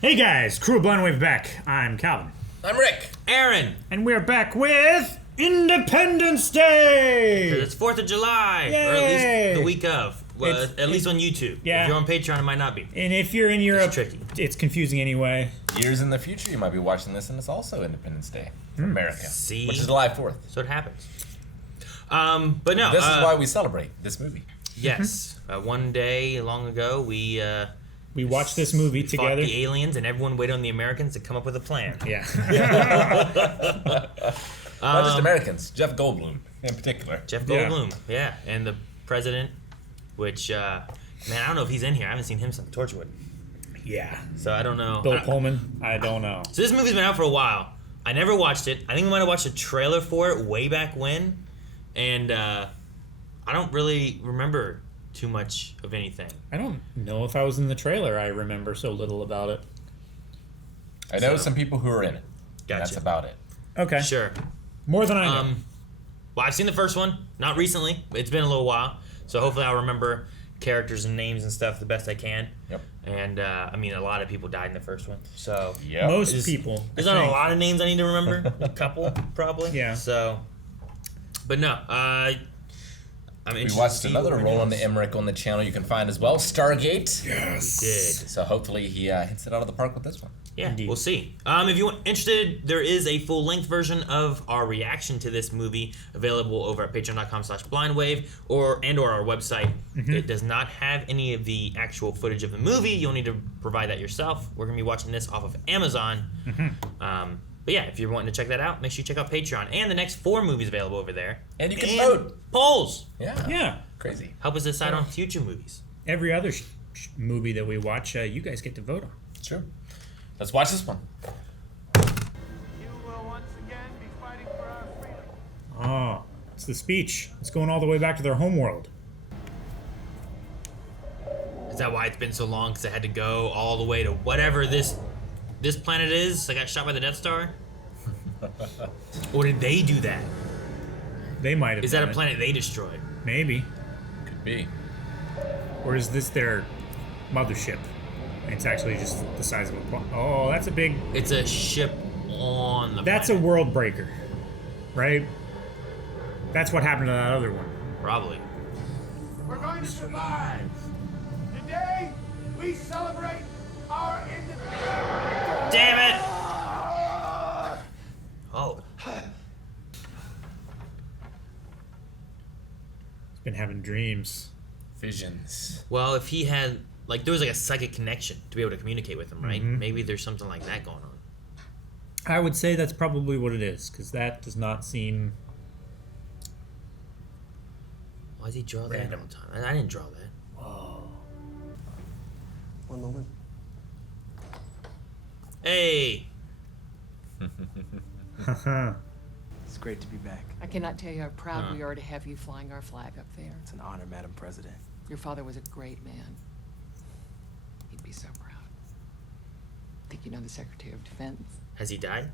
Hey guys, Crew of Blind Wave back. I'm Calvin. I'm Rick. Aaron. And we're back with Independence Day! It's 4th of July. Yay! Or at least the week of. Well, at least on YouTube. Yeah. If you're on Patreon, it might not be. And if you're in Europe, It's tricky. It's confusing anyway. Years in the future, you might be watching this, and it's also Independence Day for America, See? which is July 4th. So it happens. But no. This is why we celebrate this movie. Yes. One day long ago, we watched this movie fought together. the aliens, and everyone waited on the Americans to come up with a plan. Yeah. Not just Americans, Jeff Goldblum in particular. Jeff Goldblum, yeah. And the president, which, man, I don't know if he's in here. I haven't seen him since Torchwood. Yeah. So I don't know. Bill Pullman? I don't know. So this movie's been out for a while. I never watched it. I think we might have watched a trailer for it way back when. And I don't really remember too much of anything. I don't know if I was in the trailer. I remember so little about it. I know some people who are in it. Gotcha. That's about it. Okay. Sure. More than I know. Well, I've seen the first one. Not recently. It's been a little while. So hopefully I'll remember characters and names and stuff the best I can. Yep. And, I mean, a lot of people died in the first one. So Yep. Most people. there's I not a think. lot of names I need to remember. A couple, probably. Yeah. So, but no. I'm We interested watched to see another what Roland else. Emmerich on the channel you can find as well, Stargate. Yes. Did. So hopefully he hits it out of the park with this one. Yeah, Indeed. we'll see. If you're interested, there is a full-length version of our reaction to this movie available over at patreon.com/blindwave or our website. It does not have any of the actual footage of the movie. You'll need to provide that yourself. We're going to be watching this off of Amazon. But yeah, if you're wanting to check that out, make sure you check out Patreon. And the next 4 movies available over there. And you can vote. Polls. Yeah. Yeah. Crazy. Help us decide on future movies. Every other movie that we watch, you guys get to vote on. Sure. Let's watch this one. You will once again be fighting for our freedom. Oh, it's the speech. It's going all the way back to their homeworld. Is that why it's been so long? Because I had to go all the way to whatever this planet is? I got shot by the Death Star? Or did they do that? They might have. Is that done a it. planet they destroyed? Maybe. Could be. Or is this their mothership? It's actually just the size of a planet. Oh, that's a big. It's a ship on the That's a planet. world breaker, right? That's what happened to that other one. Probably. We're going to survive. Today, we celebrate our independence. Damn it! Oh. He's been having dreams. Visions. Well, if he had, like, there was like a psychic connection to be able to communicate with him, right? Maybe there's something like that going on. I would say that's probably what it is, because that does not seem. Why does he draw that Random. all the time? I didn't draw that. One moment. Hey! It's great to be back. I cannot tell you how proud we are to have you flying our flag up there. It's an honor, Madam President. Your father was a great man. He'd be so proud. Think you know the Secretary of Defense? Has he died?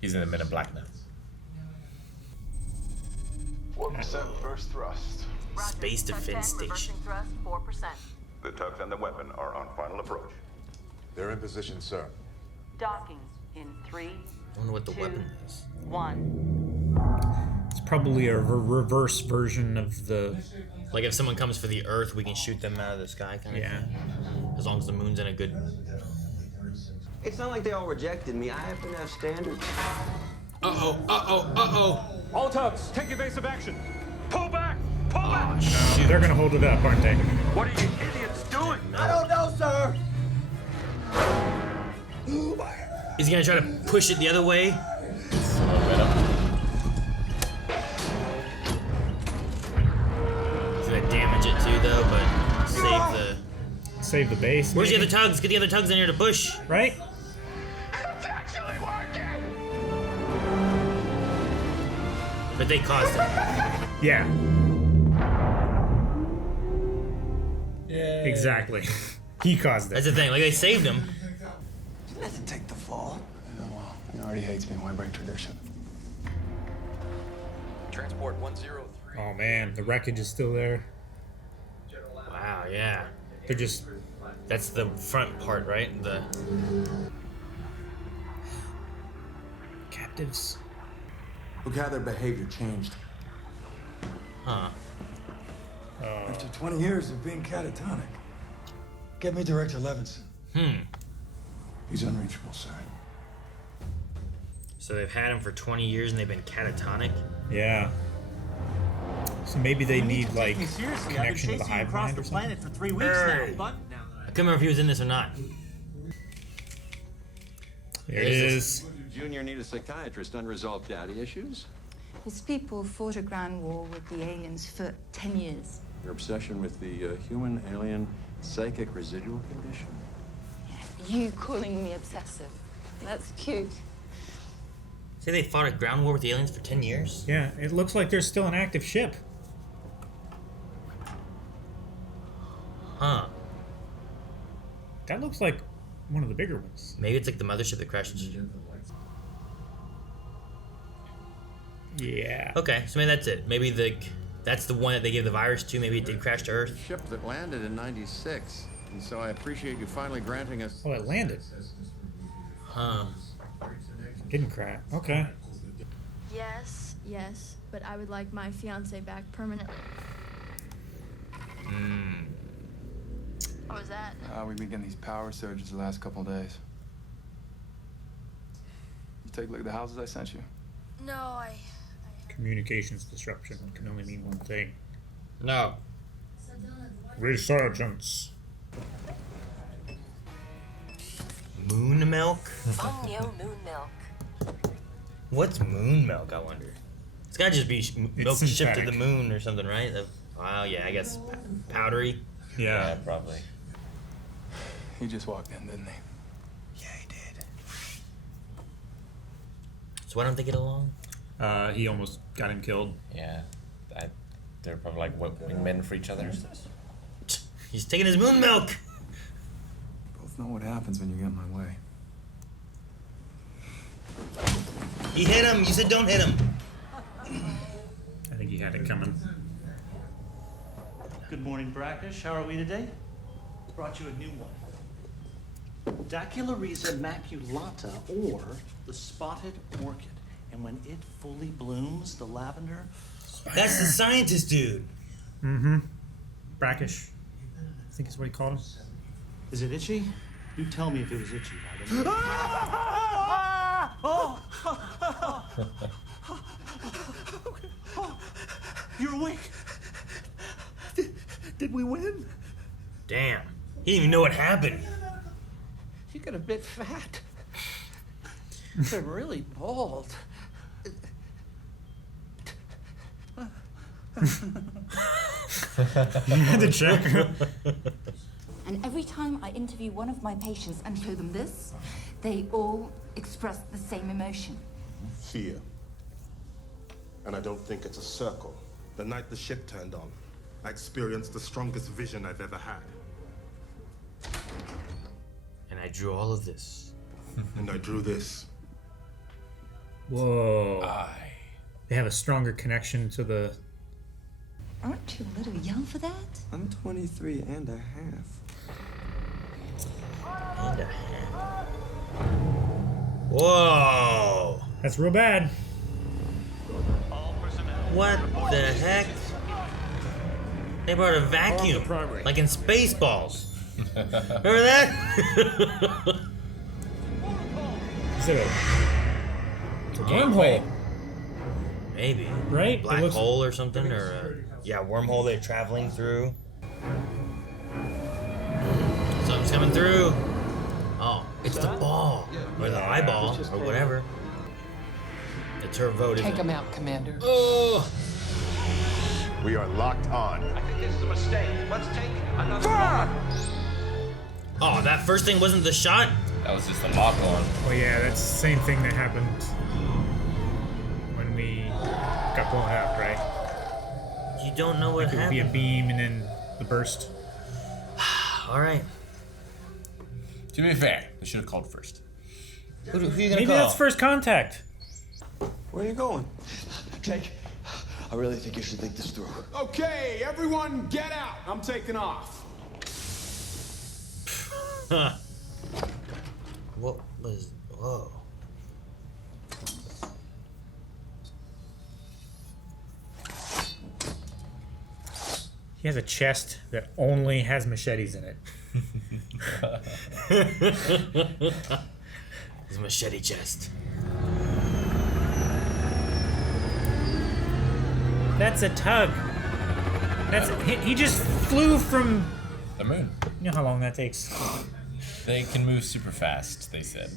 He's in the Men in Black now. 4% first thrust. Space Defense Station. Reversing thrust 4%. The tugs and the weapon are on final approach. They're in position, sir. Dockings in 3, I wonder what the 2, weapon is. 1. It's probably a reverse version of the. Like if someone comes for the Earth, we can shoot them out of the sky kind of thing. As long as the moon's in a good... It's not like they all rejected me. I have to have standards. All tugs, take evasive action. Pull back! Pull Oh, back! shoot. They're gonna hold it up, aren't they? What are you idiots doing? I don't know, sir. Is he gonna try to push it the other way? He's gonna damage it too, though, but save the... Save the base. Where's the maybe? other tugs? Get the other tugs in here to push. Right? It's actually working! But they caused it. Yeah. Yeah. Exactly. He caused That's it. the thing. Like, they saved him. Let's take the fall. Oh, well, he already hates me. Why break tradition? Transport 103. Oh man, the wreckage is still there. Wow, yeah. They're just That's the front part, right? The Captives. Look how their behavior changed. huh. After 20 years of being catatonic. Get me Director Levinson. He's unreachable, sir. So they've had him for 20 years and they've been catatonic. Yeah. So maybe they need like Me seriously, I've been connection to the chasing you hive across mind the or something. planet for 3 weeks now. But I couldn't remember if he was in this or not. There it is. Junior need a psychiatrist. Unresolved daddy issues? His people fought a ground war with the aliens for 10 years. Your obsession with the human-alien psychic residual condition? You calling me obsessive. That's cute. Say they fought a ground war with the aliens for 10 years? Yeah, it looks like there's still an active ship. Huh. That looks like one of the bigger ones. Maybe it's like the mothership that crashed. Yeah. Okay, so maybe that's it. Maybe that's the one that they gave the virus to. Maybe it did crash to Earth. Ship that landed in '96, and so I appreciate you finally granting us. Oh, it landed. Huh. Didn't crash. Okay. Yes, but I would like my fiance back permanently. What was that? We've been getting these power surges the last couple days. You take a look at the houses I sent you. No, I Communications disruption can only mean one thing. No. Resurgence. Moon milk? Onyo moon milk. What's moon milk, I wonder? It's gotta just be milk shipped to synthetic. the moon or something, right? Wow, yeah, I guess powdery. Yeah, probably. He just walked in, didn't he? Yeah, he did. So why don't they get along? He almost got him killed. Yeah. They're probably like wingmen for each other. He's taking his moon milk! Both know what happens when you get in my way. He hit him! You said don't hit him! I think he had it coming. good morning, Brackish. How are we today? Brought you a new one. Daculariza maculata, or the spotted orchid. And when it fully blooms, the lavender... That's the scientist dude! Mm-hmm. Brackish. I think is what he called him. Is it itchy? You tell me if it was itchy. You're awake. Did we win? Damn. He didn't even know what happened. You got a bit fat. They're really bald. You had to check. And every time I interview one of my patients and show them this, they all express the same emotion. Fear. And I don't think it's a circle. The night the ship turned on, I experienced the strongest vision I've ever had. And I drew all of this. And I drew this. Whoa. They have a stronger connection to the... Aren't you a little young for that? I'm 23 and a half. And a half. Whoa! That's real bad. What the heck? They brought a vacuum, like in Spaceballs. Remember that? Is it it's a wormhole? Maybe. Right? It Black looks- hole or something, or wormhole they're traveling through. Something's coming through. Oh, it's the ball or the eyeball or whatever. It's her vote. Take isn't him it? out, Commander. Oh. We are locked on. I think this is a mistake. Let's take another moment. Oh, that first thing wasn't the shot? That was just a mock on. Oh yeah, that's the same thing that happened when we got blown up, right? You don't know what Like it would be a happened. beam and then the burst. All right. To be fair, they should have called first. Who you gonna Maybe call? that's first contact. Where are you going? Jake, I really think you should think this through. Okay, everyone get out. I'm taking off. What was... Whoa. He has a chest that only has machetes in it. His machete chest. That's a tug. That's he just flew from the moon. You know how long that takes? They can move super fast, they said.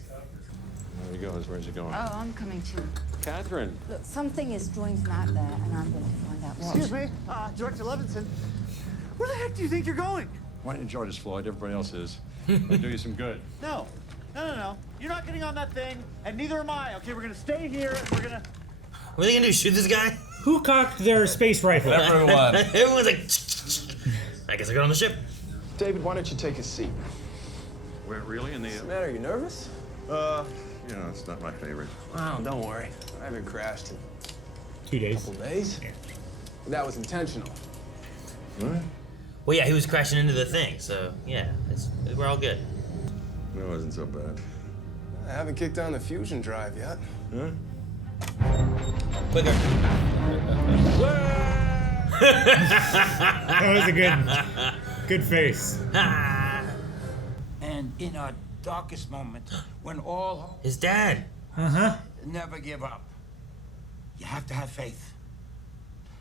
There he goes. Where's he going? Oh, I'm coming too. Catherine. Look, something is drawing him out there, and I'm going to find out what. Excuse me, Director Levinson. Where the heck do you think you're going? Why don't you enjoy this, Floyd? Everybody else is. It'll do you some good. No. You're not getting on that thing, and neither am I. Okay, we're gonna stay here, and we're gonna... What are they gonna do, shoot this guy? Who cocked their space rifle? Everyone. Everyone's like... I guess I got on the ship. David, why don't you take a seat? Where, really? In the... What's the matter? You nervous? You know, it's not my favorite. Oh, don't worry. I haven't crashed in 2 days. a couple days. Yeah. That was intentional. What? Well, yeah, he was crashing into the thing, so yeah, we're all good. That wasn't so bad. I haven't kicked on the fusion drive yet. Huh? Quicker. That was a good face. And in our darkest moment, when all His dad. never give up. You have to have faith.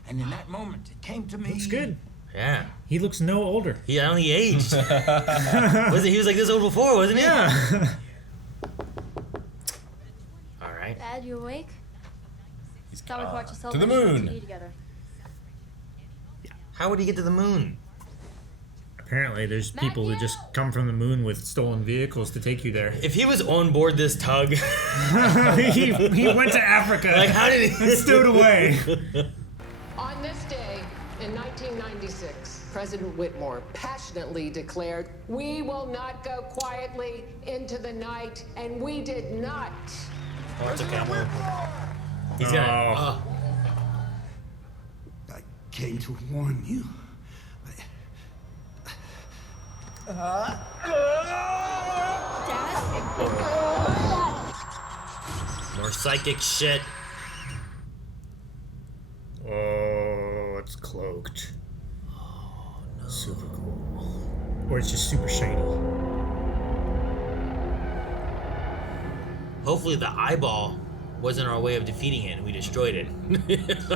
And in that moment, it came to me. Looks good. Yeah. He looks no older. He only aged. He was like this old before, wasn't he? Yeah. All right. Dad, you awake? He's Thought we'd watch a to the celebration moon. TV together. How would he get to the moon? Apparently, there's people that just come from the moon with stolen vehicles to take you there. If he was on board this tug, he went to Africa. Like, how did he? And stowed away. On this day in 1996, President Whitmore passionately declared, "We will not go quietly into the night," and we did not. Oh, it's okay. He's gonna. I came to warn you. More psychic shit. Oh, it's cloaked. Oh, no. Super cool. Or it's just super shiny. Hopefully the eyeball wasn't our way of defeating it and we destroyed it.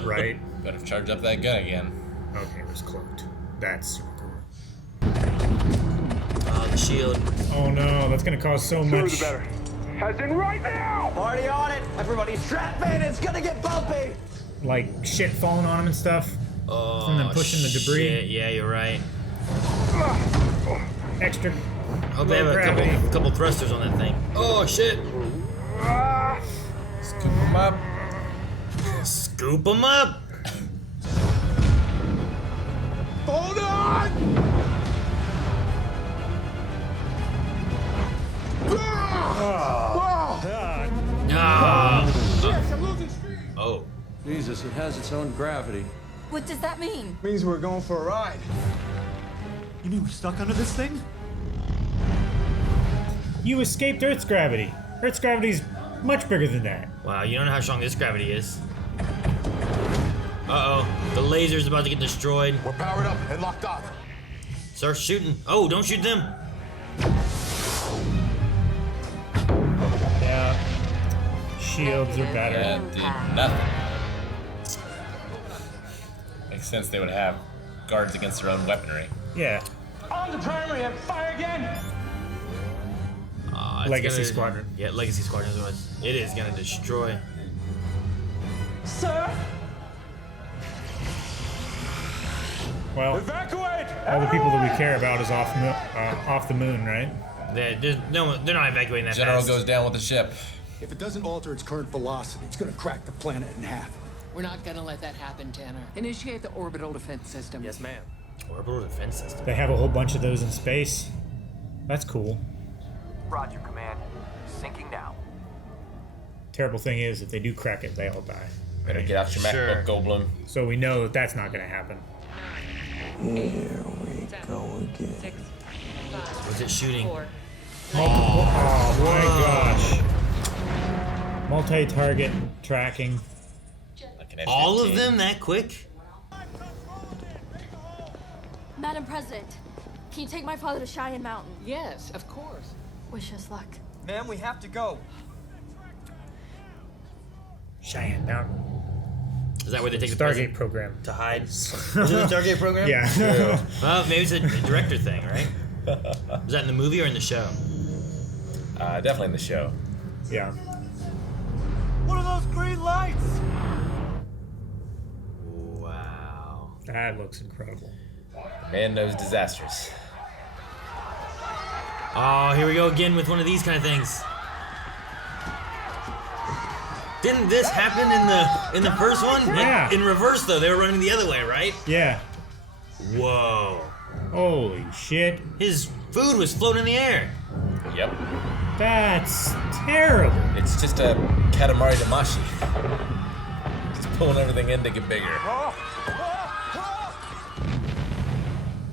Right? Better charge up that gun again. Okay, it was cloaked. That's super cool. The shield. Oh no, that's gonna cause so much. The better. As in right now! Party on it! Everybody strap in! It's gonna get bumpy! Like shit falling on him and stuff. Oh, from them pushing the debris. Shit. Yeah, you're right. Extra. Hope they have a couple thrusters on that thing. Oh shit! Scoop him up. Scoop him up! Hold on! Oh. Jesus, it has its own gravity. What does that mean? Means we're going for a ride. You mean we're stuck under this thing? You escaped Earth's gravity. Earth's gravity's much bigger than that. Wow, you don't know how strong this gravity is. Uh-oh. The laser's about to get destroyed. We're powered up and locked on. Start shooting. Oh, don't shoot them. Yeah. Shields are better. That did nothing. Makes sense they would have guards against their own weaponry. Yeah. On the primary and fire again! It's Legacy Squadron. Yeah, Legacy Squadron is what it is gonna destroy. Sir! Well, Evacuate! all the people that we care about is off the moon, right? They're not evacuating that General fast. goes down with the ship. If it doesn't alter its current velocity, it's gonna crack the planet in half. We're not gonna let that happen, Tanner. Initiate the orbital defense system. Yes, ma'am. Orbital defense system. They have a whole bunch of those in space. That's cool. Roger, Command. Sinking now. Terrible thing is, if they do crack it, they all die. Better get out your MacBook, Goldblum. So we know that that's not going to happen. Here we go again. 6, 5, What's it shooting? 4, Oh my gosh. Multi-target tracking. Like an All F-15. of them that quick? Madam President, can you take my father to Cheyenne Mountain? Yes, of course. Wish us luck. Ma'am, we have to go. Cheyenne Mountain. Is that where they take the Stargate president program. to hide? Is it the Stargate program? Yeah. Well, maybe it's a director thing, right? Was that in the movie or in the show? Definitely in the show. Yeah. What are those green lights? Wow. That looks incredible. Man knows disasters. Oh, here we go again with one of these kind of things. Didn't this happen in the first one? Yeah. In reverse though, they were running the other way, right? Yeah. Whoa. Holy shit. His food was floating in the air. Yep. That's terrible. It's just a Katamari Damashi. Just pulling everything in to get bigger.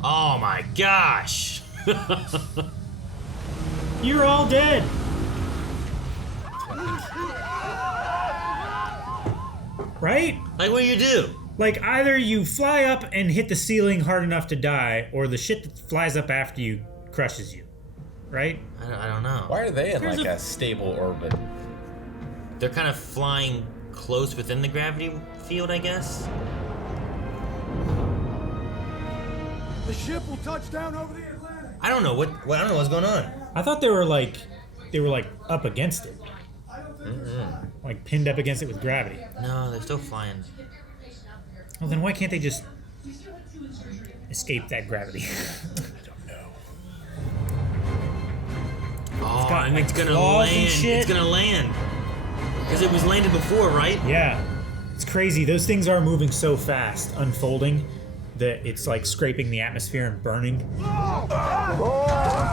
Oh my gosh. You're all dead. Right? Like, what do you do? Like, either you fly up and hit the ceiling hard enough to die, or the shit that flies up after you crushes you. Right? I don't know. Why are they in There's like a stable orbit? They're kind of flying close within the gravity field, I guess. The ship will touch down over the Atlantic. I don't know I don't know what's going on. I thought they were like up against it. Like pinned up against it with gravity. No, they're still flying. Well, then why can't they just escape that gravity? Oh, got, and like, it's gonna claws and land. shit. It's gonna land. Because it was landed before, right? Yeah. It's crazy. Those things are moving so fast, unfolding, that it's like scraping the atmosphere and burning. Don't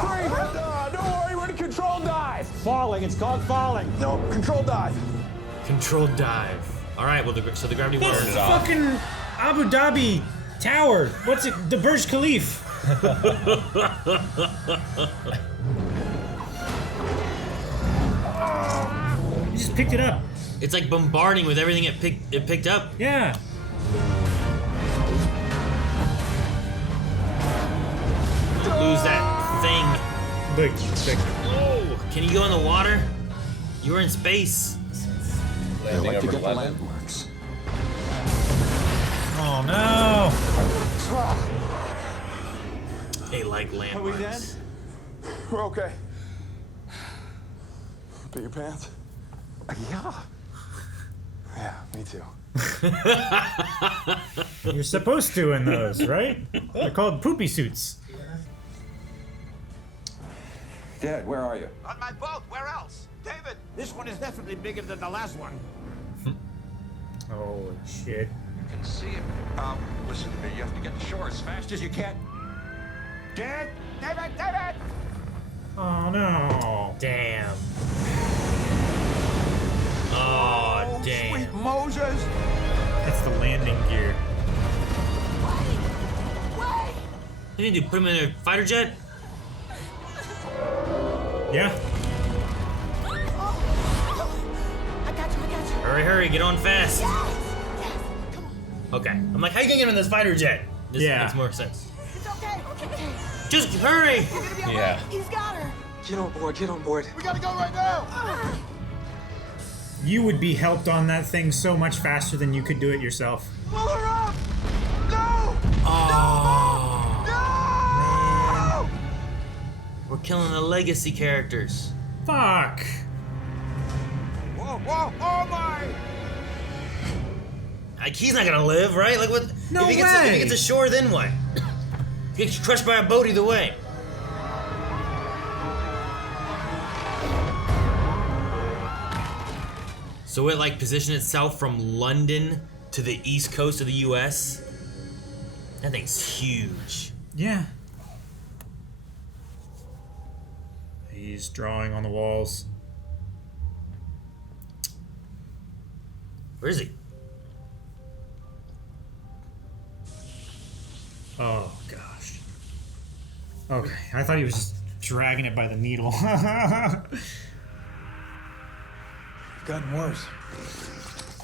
worry, we're in control dive. Falling, it's called falling. No, control dive. Controlled dive. All right. Well, so the gravity That's water the fucking Abu Dhabi tower. What's it? The Burj Khalifa. You just picked it up. It's like bombarding with everything it picked up. Yeah. Lose that thing. Oh, can you go in the water? You were in space. Landing I like to over get the London. landmarks. Oh no. They like Are we dead? landmarks. We're okay. Put your pants. Yeah. Yeah, me too. You're supposed to in those, right? They're called poopy suits. Dad, where are you? On my boat, where else? David! This one is definitely bigger than the last one. Holy shit. You can see it. Listen to me, you have to get to shore as fast as you can. Dad? David! David! Oh no. Damn. Oh, damn. Sweet Moses. That's the landing gear. Wait! You need to put him in a fighter jet? Yeah. I got you. Hurry, get on fast. Okay. I'm like, how you gonna get in this fighter jet? This Yeah. makes more sense. It's okay. Just hurry! Yeah. He's got her. Get on board, get on board. We gotta go right now. You would be helped on that thing so much faster than you could do it yourself. Pull her up. No. Oh, No. we're killing the legacy characters. Fuck. Whoa, whoa, oh my. Like, he's not gonna live, right? Like, what? No if he way. If he gets ashore, then what? He gets crushed by a boat either way. So it like positioned itself from London to the east coast of the U.S. That thing's huge. Yeah. He's drawing on the walls. Where is he? Oh gosh. Okay, I thought he was just dragging it by the needle. It's gotten worse.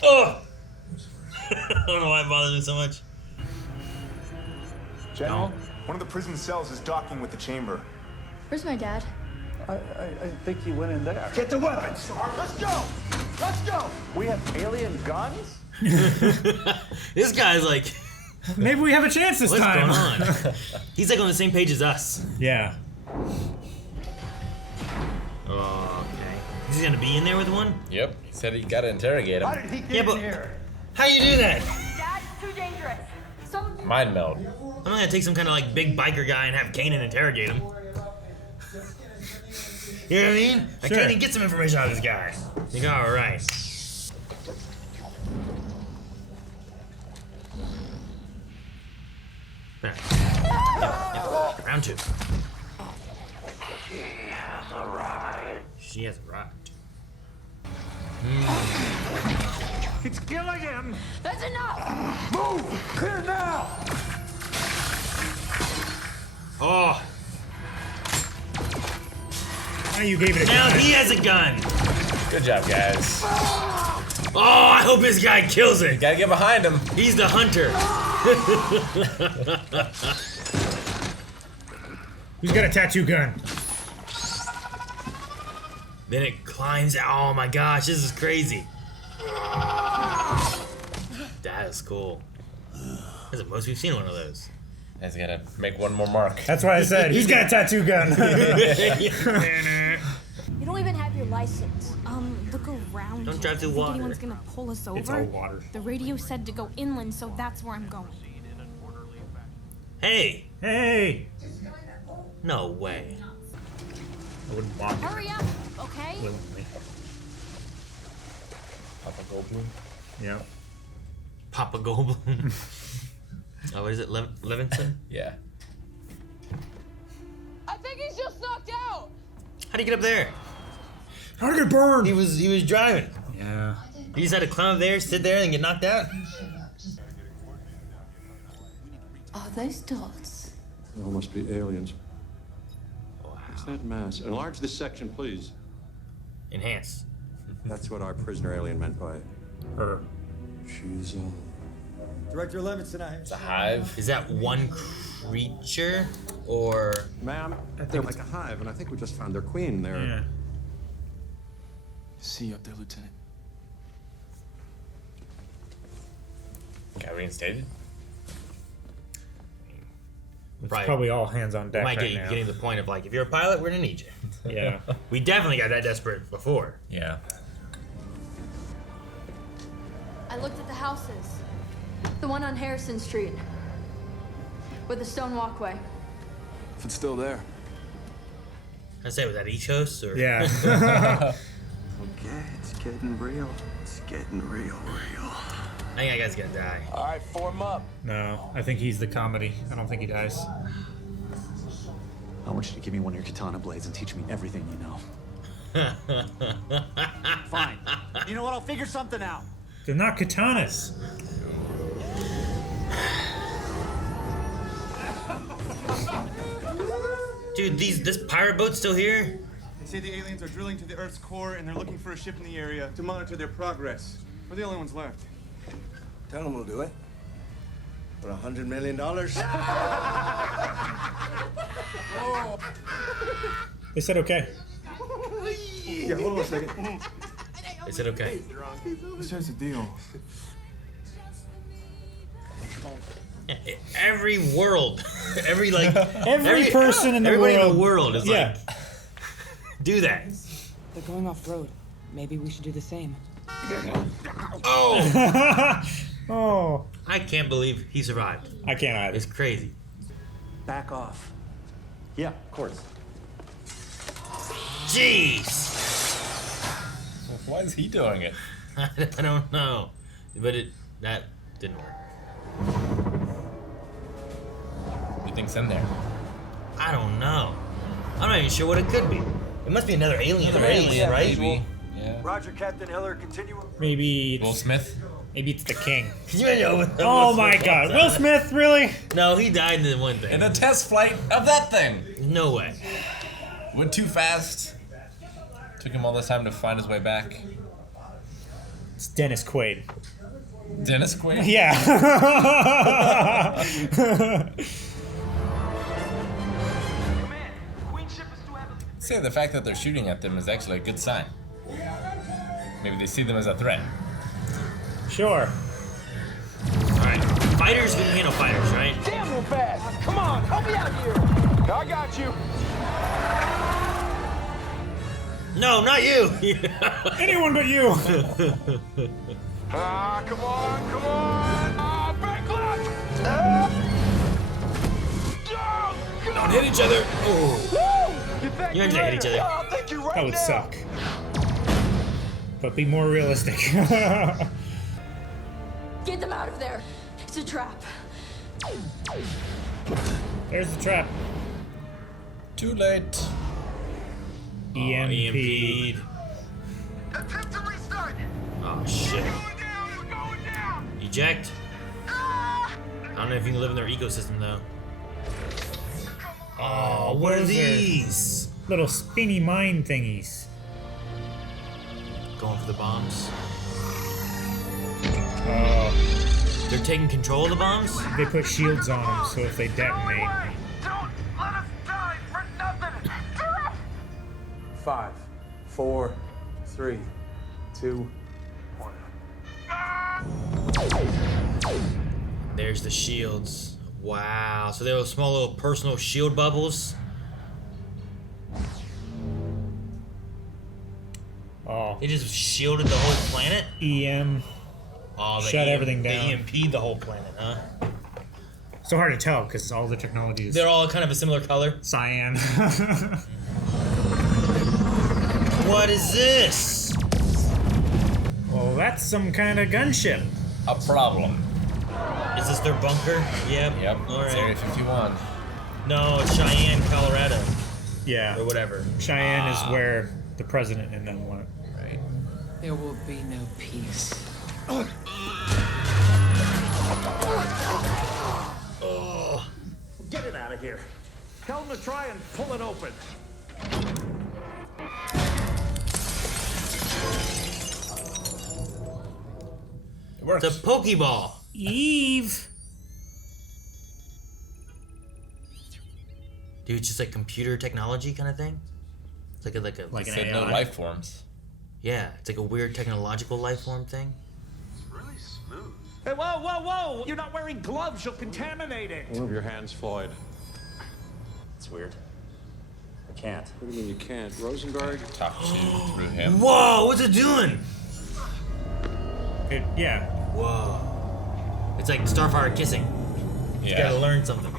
Oh! I don't know why it bothers me so much. General, one of the prison cells is docking with the chamber. Where's my dad? I think he went in there. Get the weapons! Let's go! Let's go! We have alien guns? This guy's like... Maybe we have a chance this time. What's going on? He's like on the same page as us. Yeah. Oh, okay. Is he gonna be in there with one? Yep. He said he got to interrogate him. How did he get Yeah, in but here? how you do that? Dad, too dangerous. Mind meld. I'm not gonna take some kind of like big biker guy and have Kanan interrogate him. You know what I mean? I Sure. can't even get some information out of this guy. You go, all right. Yep. Round two. She has arrived. It's killing him! That's enough! Move! Clear now! Oh, Now you gave it a now gun. he has a gun. Good job, guys. Oh, I hope this guy kills it. Gotta get behind him. He's the hunter. Who's got a tattoo gun? Then it climbs out. Oh my gosh, this is crazy. That is cool. That's the most we've seen one of those. He's gotta make one more mark. That's why I said he's got a tattoo gun. You don't even have your license. Look around. Don't you. drive through Think water. anyone's gonna pull us over? It's all water. The radio said to go inland, so that's where I'm going. Hey, Hey! no way. I wouldn't walk it Hurry up, okay? willingly. Papa Goldblum. Yep. Papa Goldblum. Oh, what is it? Levinson? Yeah. I think he's just knocked out. How'd he get up there? How'd it get burned? He was driving. Yeah. He just had to climb up there, sit there, and get knocked out. Are those dots? They all must be aliens. What's that mass? Enlarge this section, please. Enhance. That's what our prisoner alien meant by it. Her. She's, Director Levinson, It's a hive. Is that one creature, or... Ma'am, they're like a hive, and I think we just found their queen. They're... Yeah. See you up there, Lieutenant. Got reinstated? It's probably all hands on deck might right get now. getting to the point of like, if you're a pilot, we're gonna need you. Yeah. We definitely got that desperate before. Yeah. I looked at the houses. The one on Harrison Street. With the stone walkway. If it's still there. I say, was that Echos or? Yeah. Okay, it's getting real. It's getting real. I think that guy's gonna die. All right, form up. No, I think he's the comedy. I don't think he dies. I want you to give me one of your katana blades and teach me everything you know. Fine. You know what? I'll figure something out. They're not katanas. Dude, this pirate boat's still here? They say the aliens are drilling to the Earth's core and they're looking for a ship in the area to monitor their progress. We're the only ones left. Tell them we'll do it. For $100 million. They said okay. Yeah, hold on a second. They said okay. This has a deal. Every world, every person in the everybody world. in the world is like, do that. They're going off road. Maybe we should do the same. Oh! Oh. I can't believe he survived. I can't either. It's crazy. Back off. Yeah, of course. Jeez! Why is he doing it? I don't know. But that didn't work. What do you think's in there? I don't know. I'm not even sure what it could be. It must be another alien, Yeah, right? maybe. Yeah. Roger, Captain Hiller, continue. Maybe it's, Will Smith? maybe it's the king. Can you imagine? Oh my god. Will Smith, really? No, he died in the one thing. In a test flight of that thing. No way. Went too fast. Took him all this time to find his way back. It's Dennis Quaid. Dennis Quaid? Yeah. Say the fact that they're shooting at them is actually a good sign. Maybe they see them as a threat. Sure. Alright. Fighters, we can handle fighters, right? Damn, we're fast. Come on, help me out here. I got you. No, not you. Anyone but you. Come on, come on. Back left. Don't hit each other. Oh. You guys hit each other. That would suck. But be more realistic. Get them out of there. It's a trap. There's the trap. Too late. EMP'd. Attempt to restart. Oh, shit. Eject. I don't know if you can live in their ecosystem, though. Oh, what are these? Little spinny mine thingies. Going for the bombs. Oh. They're taking control of the bombs? They put shields on them, so if they detonate. Don't let us die for nothing. 5, 4, 3, 2, 1. There's the shields. Wow. So they're those small little personal shield bubbles. Oh. They just shielded the whole planet? Oh, Shut everything down. They EMP'd the whole planet, huh? So hard to tell because all the technology is. They're all kind of a similar color. Cyan. What is this? Well, that's some kind of gunship. A problem. Is this their bunker? Yep. Yep. All It's right. Area 51. No, it's Cheyenne, Colorado. Yeah. Or whatever. Cheyenne is where the president and them went. Right. There will be no peace. Oh. Get it out of here. Tell them to try and pull it open. It works. It's a Pokeball. Eve. Dude, it's just like computer technology kind of thing. It's like a Like an Said AI. no life forms. yeah, it's like a weird technological life form thing. Really smooth. Hey, whoa, whoa, whoa! You're not wearing gloves. You'll contaminate it. Move your hands, Floyd. It's weird. I can't. What do you mean you can't? Rosenberg? Talk to through him. Whoa, what's it doing? Yeah. Whoa. It's like Starfire kissing. You Yeah. gotta learn something.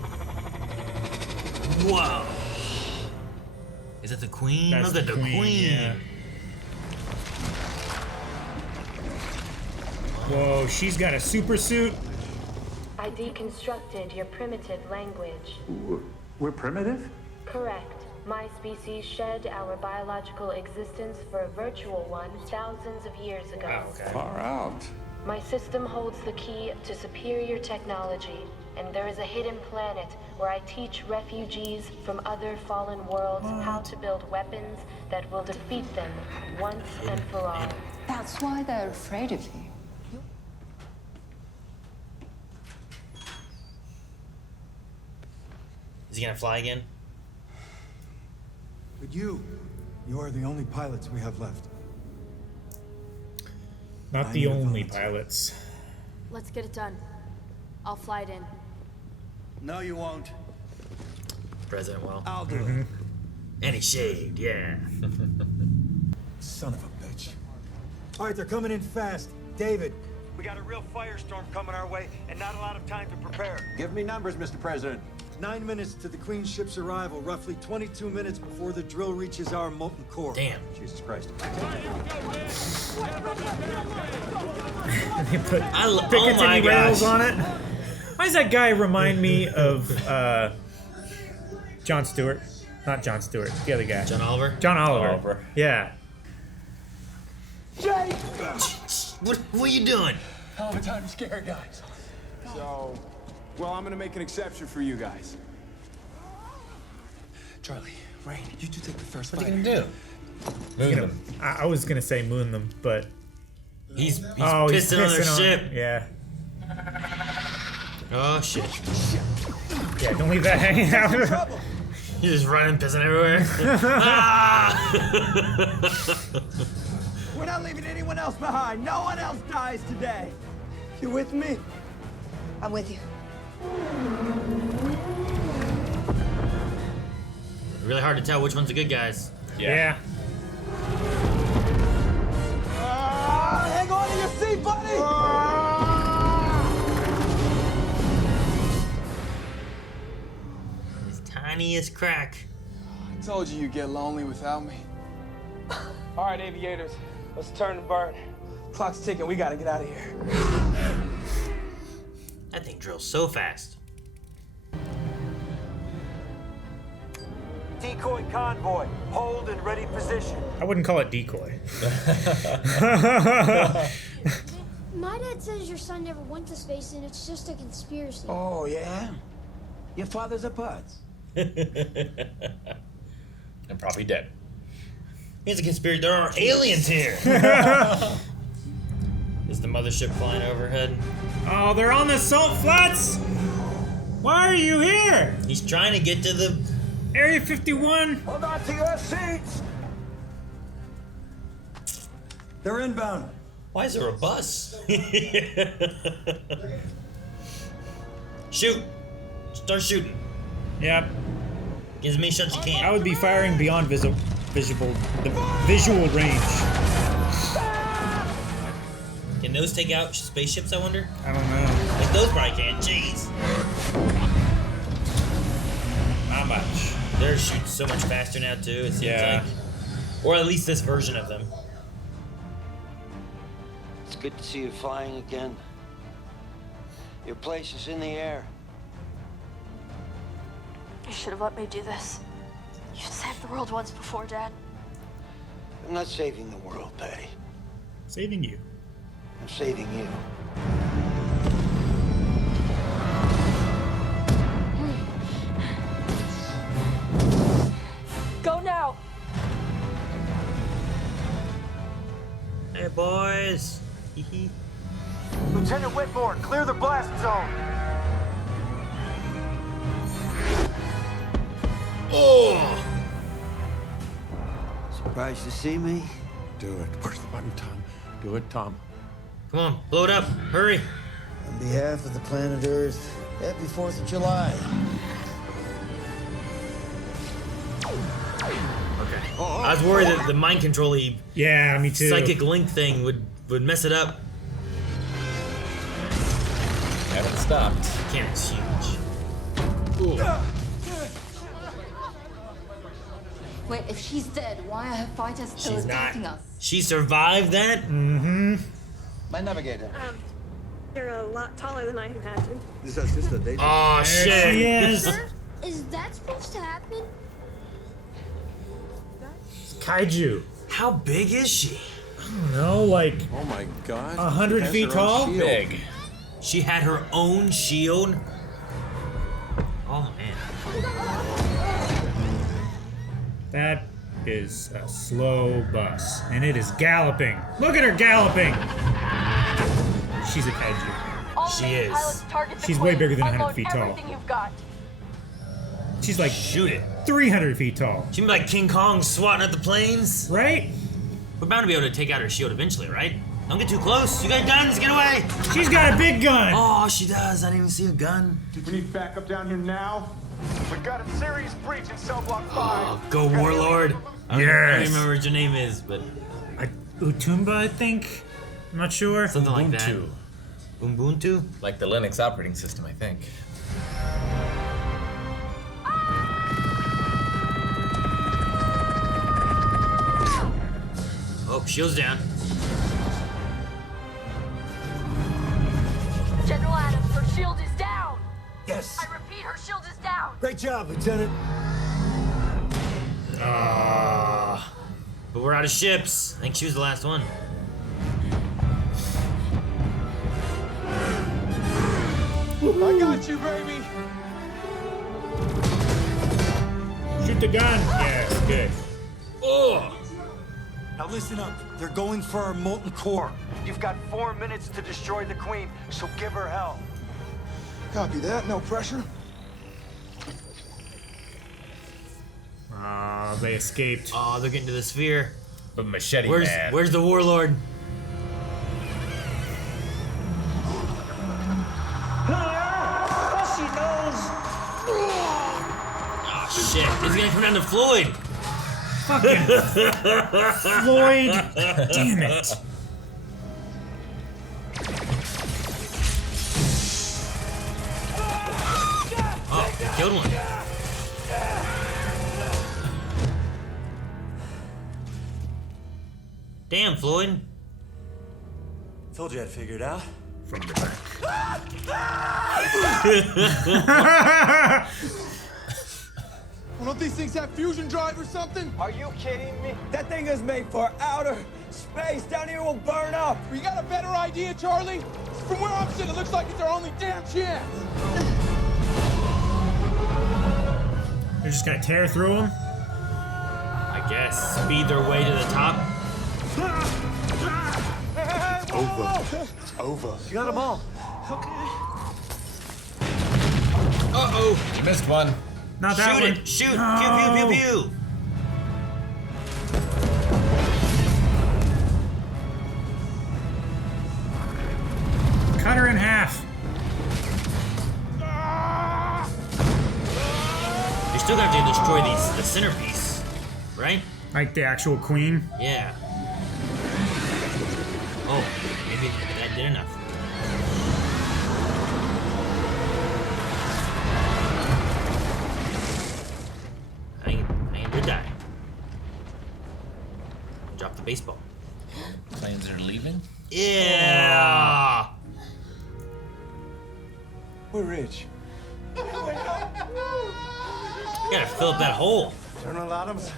Whoa. Is that the queen? That's Look at the the queen, queen. yeah. Whoa, she's got a super suit. I deconstructed your primitive language. We're primitive? Correct. My species shed our biological existence for a virtual one thousands of years ago. Far out. My system holds the key to superior technology, and there is a hidden planet where I teach refugees from other fallen worlds how to build weapons that will defeat them once and for all. That's why they're afraid of you. Is he gonna fly again? But you are the only pilots we have left. Not the only pilots. Let's get it done. I'll fly it in. No, you won't. President will. I'll do it. Any shade, yeah. Son of a bitch. All right, they're coming in fast. David. We got a real firestorm coming our way, and not a lot of time to prepare. Give me numbers, Mr. President. 9 minutes to the Queen ship's arrival, roughly 22 minutes before the drill reaches our molten core. Damn. Jesus Christ. They put oh Picatinny my rails gosh. on it. Why does that guy remind me of Jon Stewart? Not Jon Stewart, the other guy. John Oliver? John Oliver. Oliver. Yeah. Jake! What are you doing? Hell of a time to scare guys. So, well, I'm gonna make an exception for you guys. Charlie, Rain, you two take the first What's fight. he gonna do? Moon them. I was gonna say moon them, but He's he's pissing on their ship. Yeah. Oh shit. Yeah, don't leave that hanging out. He's just running, pissing everywhere. Ah! We're not leaving anyone else behind. No one else dies today. You with me? I'm with you. Really hard to tell which one's the good guys. Yeah. Hang on to your seat, buddy! His tiniest crack. I told you you'd get lonely without me. All right, aviators, let's turn the burn. Clock's ticking. We gotta get out of here. That thing drills so fast. Decoy convoy, hold in ready position. I wouldn't call it decoy. My dad says your son never went to space and it's just a conspiracy. Oh, yeah? Your father's a putz. And probably dead. He's a conspiracy. There are aliens here. Is the mothership flying overhead? Oh, they're on the salt flats. Why are you here? He's trying to get to the Area 51. Hold on to your seats. They're inbound. Why is there a bus? Shoot! Start shooting. Yep. Get as many shots you can. I would be firing beyond the visual range. Can those take out spaceships, I wonder? I don't know. Like those probably can. Jeez. Not much. They're shooting so much faster now too, it seems like. Or at least this version of them. It's good to see you flying again. Your place is in the air. You should have let me do this. You saved the world once before, Dad. I'm not saving the world, Patty. Saving you. I'm saving you. Go now. Hey, boys. Lieutenant Whitmore, clear the blast zone. Oh! Surprised to see me? Do it. Push the button, Tom. Do it, Tom. Come on, blow it up. Hurry. On behalf of the planet Earth, happy 4th of July. Okay. I was worried that the mind control Yeah, me too. psychic link thing would mess it up. Haven't stopped. Cannon's huge. Wait, if she's dead, why are her fighters still She's not. attacking us? She survived that? Mm-hmm. My navigator. You're a lot taller than I imagined. This is just a day. Oh, shit. She is. Is that supposed to happen? Kaiju. How big is she? I don't know, like Oh my God. 100 She feet has her own tall? shield. Big. She had her own shield? Oh, man. That is a slow bus, and it is galloping. Look at her galloping. She's a kaiju. All She main is. pilots target the She's way queen. bigger than 100 Unload feet tall. everything you've got. She's like Shoot it. 300 feet tall, She'd be like King Kong swatting at the planes. right? We're bound to be able to take out her shield eventually, right? Don't get too close. You got guns. Get away. She's got a big gun. Oh, she does. I didn't even see a gun. We need backup down here now. We've got a serious breach in cell block 5. Oh, go Warlord. I don't Yes. remember what your name is, but Utumba, I think. I'm not sure. something like that. Ubuntu. Ubuntu? Like the Linux operating system, I think. Oh, shield's down. General Adams, her shield is down. Yes. I repeat, her shield is down. Great job, Lieutenant. But we're out of ships. I think she was the last one. I got you, baby. Shoot the gun. Yes, good. Oh! Now listen up. They're going for our molten core. You've got 4 minutes to destroy the Queen, so give her hell. Copy that. No pressure. They escaped. Oh, they're getting to the sphere. But Machete Where's Man. Where's the warlord? She knows. Oh shit! He's gonna come down to Floyd. Fucking Floyd. Damn it. Oh, he killed one. Damn, Floyd. Told you I'd figure it out. From the back. Well, don't these things have fusion drive or something? Are you kidding me? That thing is made for outer space. Down here will burn up. You got a better idea, Charlie? From where I'm sitting, it looks like it's our only damn chance. They're just gonna tear through them? I guess speed their way to the top. It's over. It's over. You got them all. Uh-oh. You missed one. Not that Shoot one. it! Shoot! No. Pew pew pew pew! Cut her in half. You still have to destroy the centerpiece, right? Like the actual queen. Yeah. Oh, maybe that did enough. I ain't gonna die. Drop the baseball. Planes are leaving? Yeah. We're rich. You gotta fill up that hole. Internal atoms.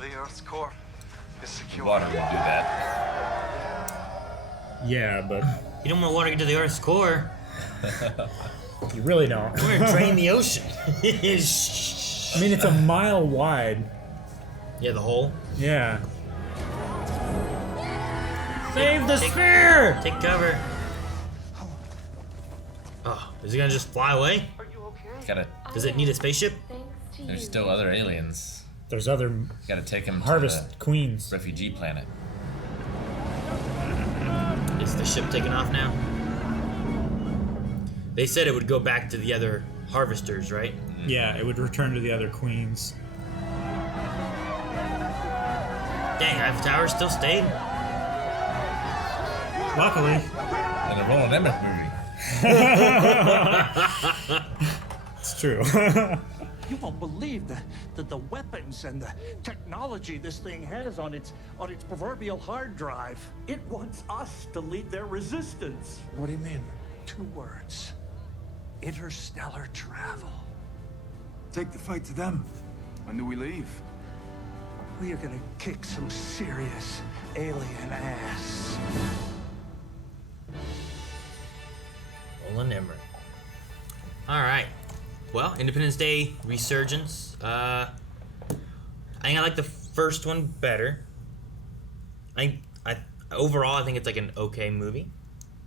The Earth's core is secure. Water will do that. Yeah, but You don't want water to get to the Earth's core. you really don't. We're gonna drain the ocean. I mean, it's a mile wide. Yeah, the hole. Yeah. Save the sphere! Take cover. Oh, is it gonna just fly away? Gotta. Does it need a spaceship? There's still other aliens. There's other Gotta take them harvest to the queens. refugee planet. Is the ship taking off now? They said it would go back to the other harvesters, right? Yeah, it would return to the other queens. Dang, Eiffel Tower still stayed? Luckily. In a Roland Emmerich movie. It's true. You won't believe the weapons and the technology this thing has on its proverbial hard drive. It wants us to lead their resistance. What do you mean? 2 words. Interstellar travel. Take the fight to them. When do we leave? We are gonna kick some serious alien ass. Roland Emmerich. Alright. Well, Independence Day Resurgence. I think I like the first one better. Overall I think it's like an okay movie.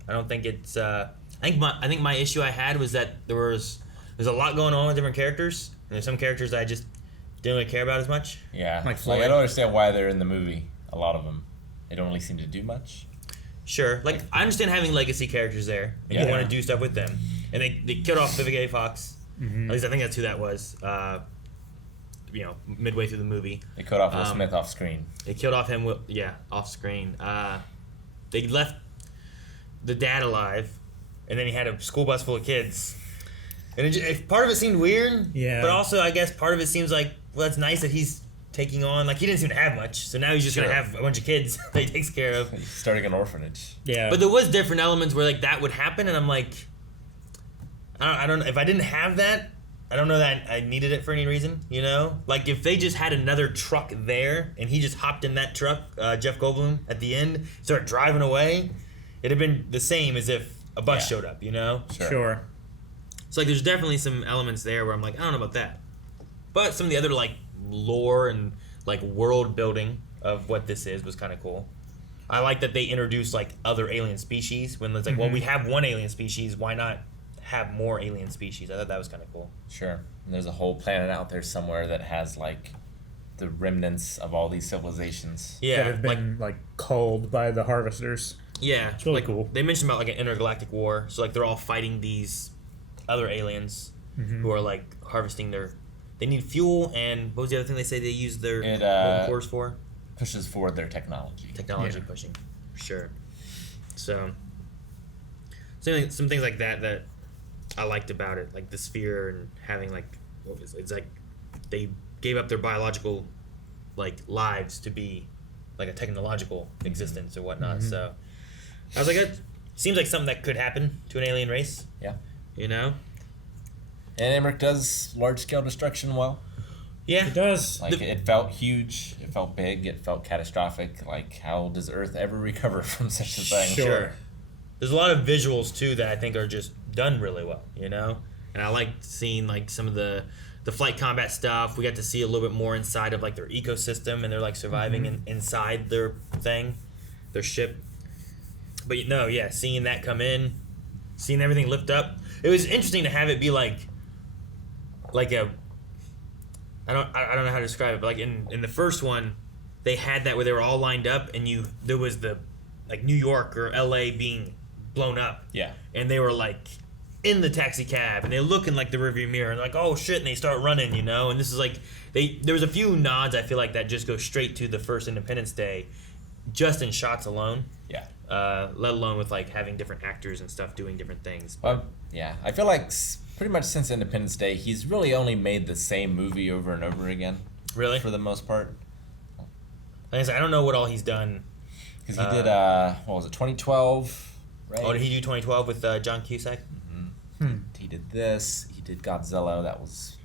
I don't think it's I think my issue I had was that there's a lot going on with different characters. And there's some characters I just didn't really care about as much. Yeah. Like I don't understand why they're in the movie. A lot of them. They don't really seem to do much. Sure. Like I understand having legacy characters there and you want to do stuff with them. And they killed off Vivica A. Fox. Mm-hmm. At least I think that's who that was. Midway through the movie. They cut off Will Smith off screen. They killed off him, off screen. They left the dad alive, and then he had a school bus full of kids. And part of it seemed weird, but also I guess part of it seems like, well, that's nice that he's taking on, like he didn't seem to have much, so now he's just gonna have a bunch of kids that he takes care of. He's starting an orphanage. Yeah. But there was different elements where like that would happen, and I'm like, I don't know, if I didn't have that, I don't know that I needed it for any reason, you know? Like, if they just had another truck there, and he just hopped in that truck, Jeff Goldblum, at the end, started driving away, it'd have been the same as if a bus showed up, you know? Sure. So, like, there's definitely some elements there where I'm like, I don't know about that. But some of the other like lore and like world building of what this is was kind of cool. I like that they introduced like other alien species when it's like, well, we have one alien species, why not have more alien species? I thought that was kind of cool. Sure. And there's a whole planet out there somewhere that has like the remnants of all these civilizations. Yeah, that have been like culled by the harvesters. Yeah, it's really like, cool. They mentioned about like an intergalactic war, so like they're all fighting these other aliens who are like harvesting their. They need fuel, and what was the other thing they say they use their molten cores for? Pushes forward their technology. Technology pushing, sure. So, some things like that I liked about it, like the sphere and having like what was it? It's like they gave up their biological like lives to be like a technological existence or whatnot. So I was like, it seems like something that could happen to an alien race. Yeah, you know. And Emmerich does large scale destruction well. Yeah, it does. Like it felt huge, it felt big, it felt catastrophic. Like how does Earth ever recover from such a thing? Sure. There's a lot of visuals too that I think are just done really well, you know. And I liked seeing like some of the flight combat stuff. We got to see a little bit more inside of like their ecosystem, and they're like surviving inside their thing, their ship. But no, yeah, seeing that come in, seeing everything lift up. It was interesting to have it be like a. I don't know how to describe it, but like in the first one, they had that where they were all lined up, and there was the like New York or LA being blown up. Yeah. And they were like in the taxi cab, and they look in like the rearview mirror, and like, oh shit, and they start running, you know. And this is like there was a few nods I feel like that just go straight to the first Independence Day, just in shots alone. Yeah. Let alone with like having different actors and stuff doing different things. Yeah, I feel like pretty much since Independence Day, he's really only made the same movie over and over again. Really? For the most part. Like I said, I don't know what all he's done. Because he did, what was it, 2012, right? Oh, did he do 2012 with John Cusack? He did this. He did Godzilla. That was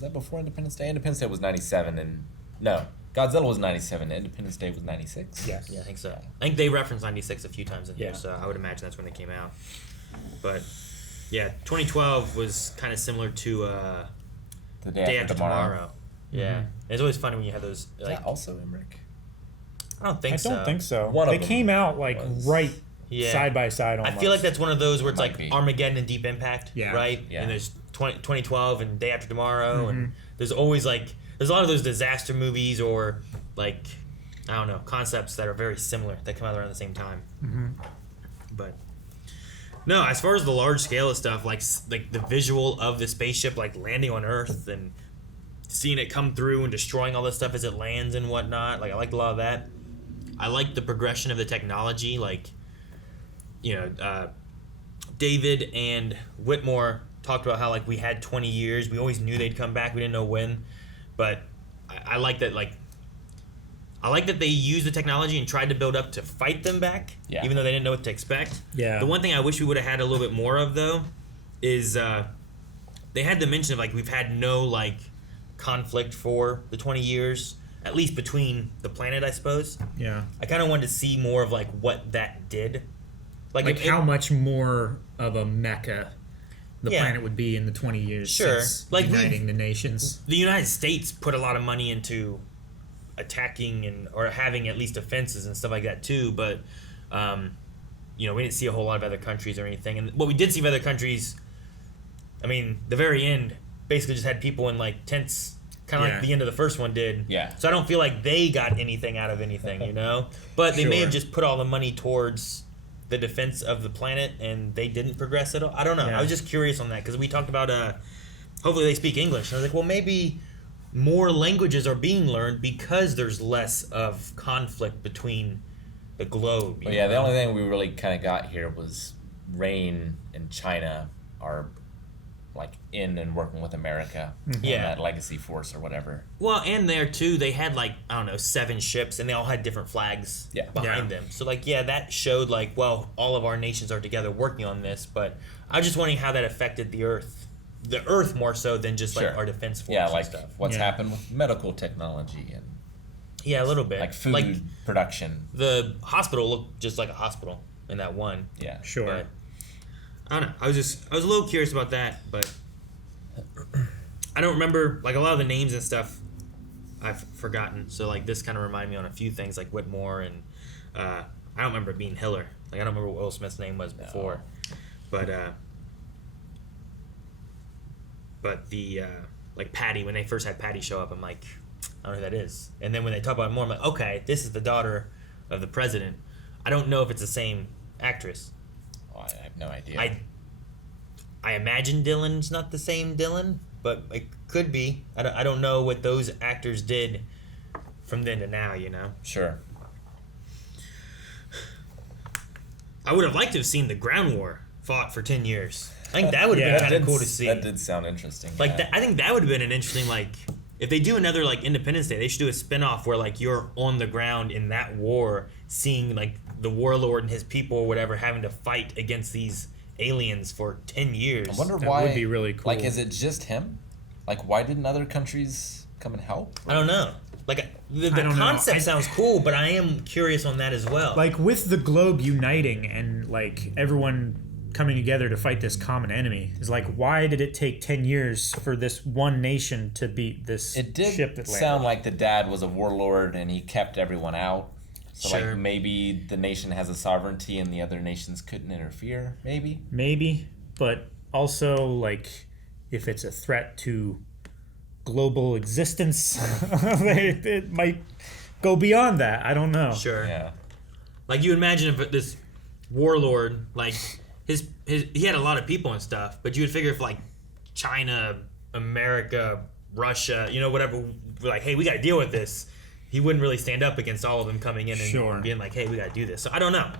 that before Independence Day? Independence Day was 97, and no, Godzilla was 97. Independence Day was 96. Yeah, I think so. I think they referenced 96 a few times in here, so I would imagine that's when they came out. But yeah, 2012 was kind of similar to The Day After Tomorrow. Yeah, it's always funny when you have those. Is Like, that also Emmerich? I don't think so. I don't think so. One of they them came out like right side by side almost. I feel like that's one of those where it's like be. Armageddon and Deep Impact, right? Yeah. And there's 2012 and Day After Tomorrow, and there's always like there's a lot of those disaster movies or like I don't know concepts that are very similar that come out around the same time. But no, as far as the large scale of stuff, like the visual of the spaceship like landing on Earth and seeing it come through and destroying all this stuff as it lands and whatnot, like I liked a lot of that. I like the progression of the technology, like, you know, David and Whitmore talked about how, like, we had 20 years. We always knew they'd come back. We didn't know when. But I like that, like, I like that they used the technology and tried to build up to fight them back, even though they didn't know what to expect. Yeah. The one thing I wish we would have had a little bit more of, though, is they had the mention of, like, we've had no, like, conflict for the 20 years. At least between the planet, I suppose. Yeah. I kind of wanted to see more of like what that did. Like how much more of a mecca the planet would be in the 20 years since like uniting the nations. The United States put a lot of money into attacking or having at least defenses and stuff like that too. But you know, we didn't see a whole lot of other countries or anything. And what we did see of other countries, I mean, the very end basically just had people in like tents. Kind of like the end of the first one did. Yeah. So I don't feel like they got anything out of anything, you know? But they may have just put all the money towards the defense of the planet and they didn't progress at all. I don't know. Yeah. I was just curious on that because we talked about hopefully they speak English. And I was like, well, maybe more languages are being learned because there's less of conflict between the globe. Well, yeah, the only thing we really kind of got here was Rain and China are like in and working with America on that legacy force or whatever. Well, and there too, they had like, I don't know, 7 ships and they all had different flags behind them. So like, that showed like, well, all of our nations are together working on this, but I was just wondering how that affected the Earth more so than just like our defense force and stuff. What's happened with medical technology and a little bit. Like food production. The hospital looked just like a hospital in that one. Yeah. Sure. But, I don't know. I was a little curious about that, but I don't remember, like, a lot of the names and stuff I've forgotten. So, like, this kind of reminded me on a few things, like Whitmore, and I don't remember it being Hiller. Like, I don't remember what Will Smith's name was before. No. But the, like, Patty, when they first had Patty show up, I'm like, I don't know who that is. And then when they talk about it more, I'm like, okay, this is the daughter of the president. I don't know if it's the same actress. Oh, I have no idea. I imagine Dylan's not the same Dylan, but it could be. I don't know what those actors did from then to now, you know? Sure. I would have liked to have seen the ground war fought for 10 years. I think that would have been kind of cool to see. That did sound interesting. Like, I think that would have been an interesting, like, if they do another, like, Independence Day, they should do a spin-off where, like, you're on the ground in that war, seeing, like, the warlord and his people or whatever having to fight against these aliens for 10 years. I wonder That why. would be really cool. Like, is it just him? Like, why didn't other countries come and help? I don't know. Like, the don't know. concept sounds cool, but I am curious on that as well. Like, with the globe uniting and, like, everyone coming together to fight this common enemy, is like, why did it take 10 years for this one nation to beat this It did ship that landed? sound like the dad was a warlord and he kept everyone out. So, Sure. like, maybe the nation has a sovereignty and the other nations couldn't interfere, maybe? Maybe, but also, like, if it's a threat to global existence, it might go beyond that. I don't know. Sure. Yeah. Like, you imagine if this warlord, like, he had a lot of people and stuff, but you would figure if, like, China, America, Russia, you know, whatever, like, hey, we got to deal with this, he wouldn't really stand up against all of them coming in and Sure. being like, hey, we got to do this. So I don't know.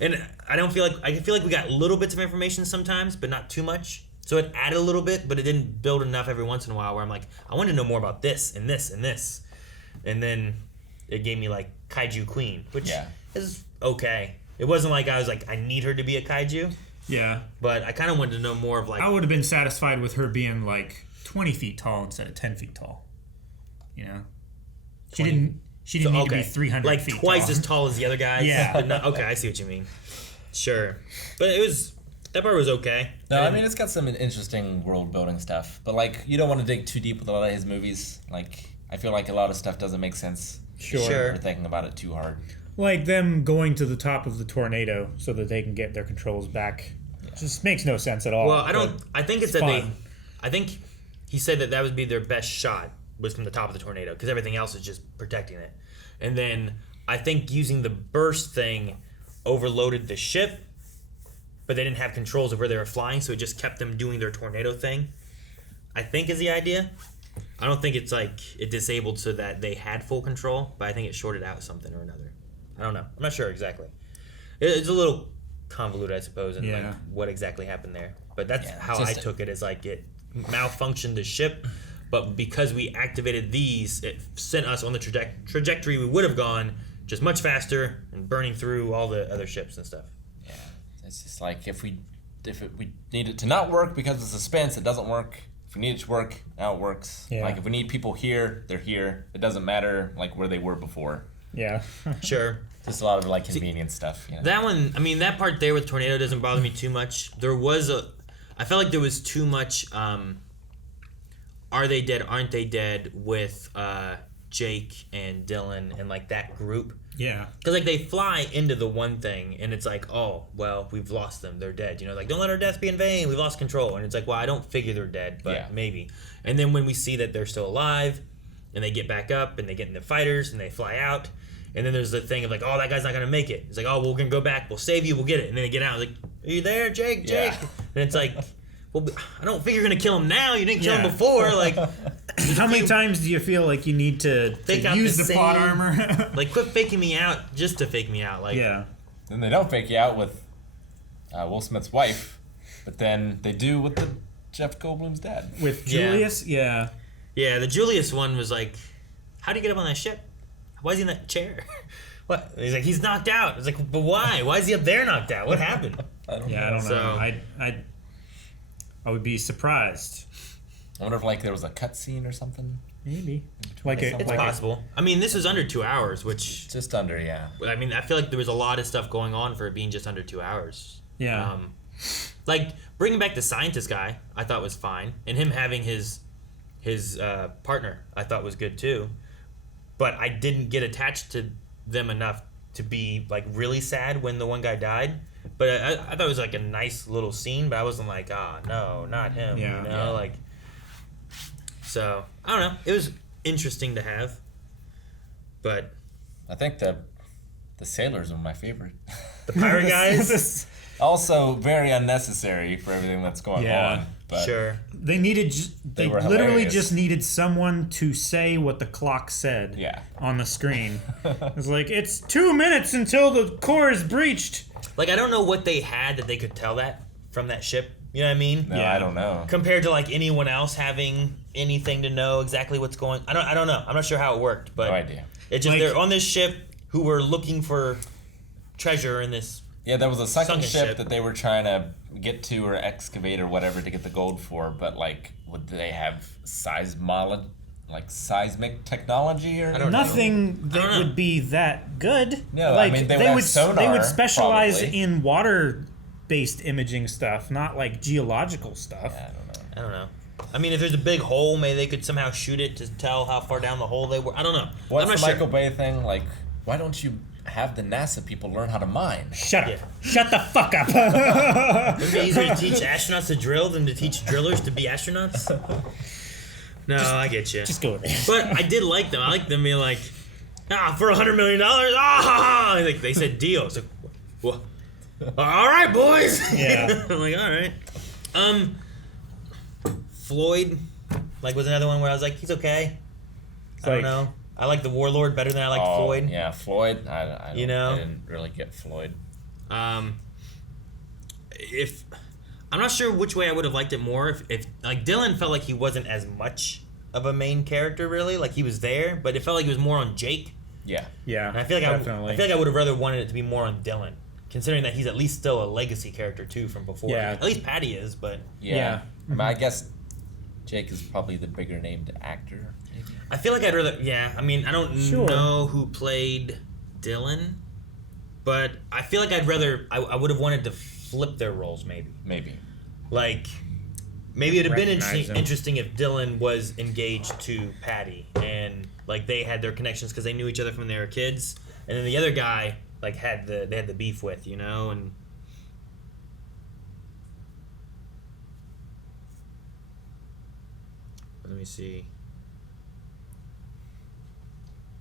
And I feel like we got little bits of information sometimes, but not too much. So it added a little bit, but it didn't build enough every once in a while where I'm like, I want to know more about this and this and this. And then it gave me, like, Kaiju Queen, which is okay. It wasn't like I was like, I need her to be a kaiju. Yeah. But I kind of wanted to know more of, like... I would have been satisfied with her being, like, 20 feet tall instead of 10 feet tall. You know? She didn't need to be 300 like feet twice tall. as tall as the other guys. Yeah. But not, okay, I see what you mean. Sure. But that part was okay. No, I mean, it's got some interesting world building stuff. But, like, you don't want to dig too deep with a lot of his movies. Like, I feel like a lot of stuff doesn't make sense. Sure. If you're thinking about it too hard. Like them going to the top of the tornado so that they can get their controls back. Just makes no sense at all. Well, I think it's that fun. I think he said that would be their best shot was from the top of the tornado because everything else is just protecting it. And then I think using the burst thing overloaded the ship, but they didn't have controls of where they were flying, so it just kept them doing their tornado thing. I think is the idea. I don't think it's like it disabled so that they had full control, but I think it shorted out something or another. I don't know. I'm not sure exactly. It's a little convoluted, I suppose, and like what exactly happened there. But that's how I took it, as like it malfunctioned the ship, but because we activated these, it sent us on the trajectory we would have gone, just much faster and burning through all the other ships and stuff. Yeah, it's just like if we need it to not work because of suspense, it doesn't work. If we need it to work, now it works. Yeah. Like if we need people here, they're here. It doesn't matter like where they were before. Yeah. Sure. Just a lot of like convenience stuff. You know? That one, I mean, that part there with tornado doesn't bother me too much. I felt like there was too much. Are they dead? Aren't they dead? With Jake and Dylan and like that group. Yeah. Because like they fly into the one thing and it's like, oh well, we've lost them. They're dead. You know, like don't let our deaths be in vain. We've lost control. And it's like, well, I don't figure they're dead, but maybe. And then when we see that they're still alive, and they get back up and they get in the fighters and they fly out. And then there's the thing of like, oh, that guy's not going to make it. It's like, oh, we're going to go back. We'll save you. We'll get it. And then they get out. It's like, are you there, Jake? Jake? Yeah. And it's like, well, I don't figure you're going to kill him now. You didn't kill him before. Like, how many times do you feel like you need to use the plot armor? Like, quit faking me out just to fake me out. Like, yeah. Then they don't fake you out with Will Smith's wife, but then they do with the Jeff Goldblum's dad. With Julius? Yeah. Yeah, the Julius one was like, how do you get up on that ship? Why is he in that chair? What? He's like, he's knocked out. It's like, but why? Why is he up there knocked out? What happened? I don't know. I would be surprised. I wonder if like there was a cutscene or something. Maybe. It's possible. I mean, this is under 2 hours, which just under, yeah. I mean, I feel like there was a lot of stuff going on for it being just under 2 hours. Yeah. Like bringing back the scientist guy, I thought was fine, and him having his his partner, I thought was good too. But I didn't get attached to them enough to be like really sad when the one guy died. But I thought it was like a nice little scene, but I wasn't like, no, not him. Yeah. You know, like. So I don't know. It was interesting to have, but I think the sailors are my favorite. The pirate guys. Also very unnecessary for everything that's going on. But sure. They needed. They were literally hilarious. just needed someone to say what the clock said. Yeah. On the screen. It's like, it's 2 minutes until the core is breached. Like, I don't know what they had that they could tell that from that ship. You know what I mean? No, I don't know. Compared to like anyone else having anything to know exactly what's going. I don't know. I'm not sure how it worked, but No idea. It's just they're on this ship who were looking for treasure in this. Yeah, there was a second sunken ship that they were trying to get to or excavate or whatever to get the gold for, but like, would they have seismic technology or Nothing that would be that good. No, like, I mean, they would have sonar, They would specialize probably. in water-based imaging stuff, not like geological stuff. Yeah, I don't know. I mean, if there's a big hole, maybe they could somehow shoot it to tell how far down the hole they were. I don't know. What's I'm not the sure. Michael Bay thing? Like, why don't you have the NASA people learn how to mine? Shut up. Shut the fuck up. Would it be easier to teach astronauts to drill than to teach drillers to be astronauts? No, I get you. Just go with it. But I did like them. I like them being like, for $100 million, like they said deal. It's like, well, all right, boys. Yeah. I'm like, all right. Floyd, like, was another one where I was like, he's okay. I don't know. I like the Warlord better than I like Floyd. Yeah, Floyd. I didn't really get Floyd. If I'm not sure which way I would have liked it more. If like Dylan felt like he wasn't as much of a main character, really. Like he was there, but it felt like he was more on Jake. Yeah. Yeah. And I feel like definitely. I feel like I would have rather wanted it to be more on Dylan, considering that he's at least still a legacy character too from before. Yeah. At least Patty is, but Yeah. I mean, I guess Jake is probably the bigger named actor. Maybe. I feel like I'd rather. Yeah. I mean, I don't know who played Dylan, but I feel like I'd rather. I would have wanted to flip their roles, maybe. Maybe. Like, maybe it'd have been Recognize him. interesting if Dylan was engaged to Patty and like they had their connections because they knew each other from they were kids, and then the other guy like they had the beef with, you know, and. Let me see.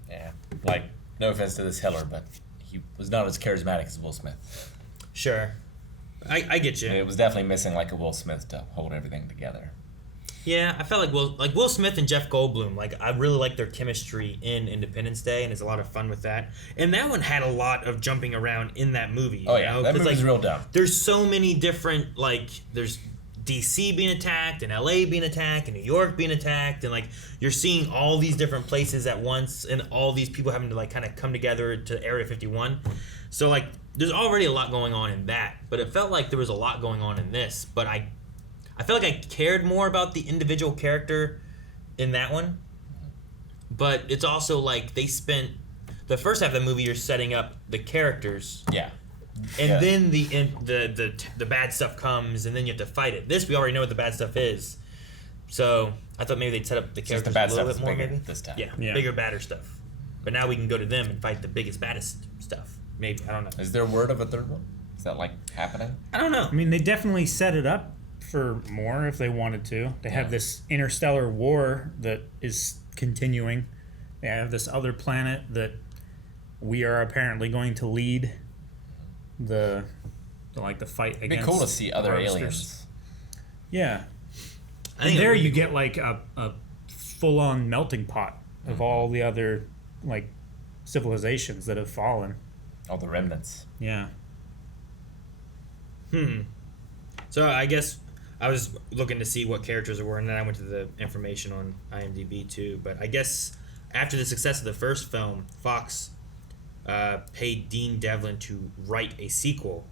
Yeah. Like, no offense to this Hiller, but he was not as charismatic as Will Smith. Sure. I get you. It was definitely missing like a Will Smith to hold everything together. Yeah, I felt like Will Smith and Jeff Goldblum. Like I really like their chemistry in Independence Day, and there's a lot of fun with that. And that one had a lot of jumping around in that movie. Oh yeah, that movie's like, real dumb. There's so many different there's DC being attacked and LA being attacked and New York being attacked, and like you're seeing all these different places at once and all these people having to like kind of come together to Area 51. So like there's already a lot going on in that, but it felt like there was a lot going on in this. But I felt like I cared more about the individual character in that one. But it's also like they spent the first half of the movie you're setting up the characters. Yeah. And then the bad stuff comes, and then you have to fight it. This we already know what the bad stuff is, so I thought maybe they'd set up the Just the characters bad a little stuff bit is more, bigger maybe this time. Yeah, bigger, badder stuff. But now we can go to them and fight the biggest, baddest stuff. Maybe I don't know. Is there word of a third one? Is that like happening? I don't know. I mean, they definitely set it up for more if they wanted to. They have this interstellar war that is continuing. They have this other planet that we are apparently going to lead the fight against. It'd be cool to see other harvesters. aliens. Yeah. I think And it there would be you get like a full-on melting pot of all the other like civilizations that have fallen. All the remnants. Yeah. So I guess I was looking to see what characters there were, and then I went to the information on IMDb too. But I guess after the success of the first film, Fox paid Dean Devlin to write a sequel,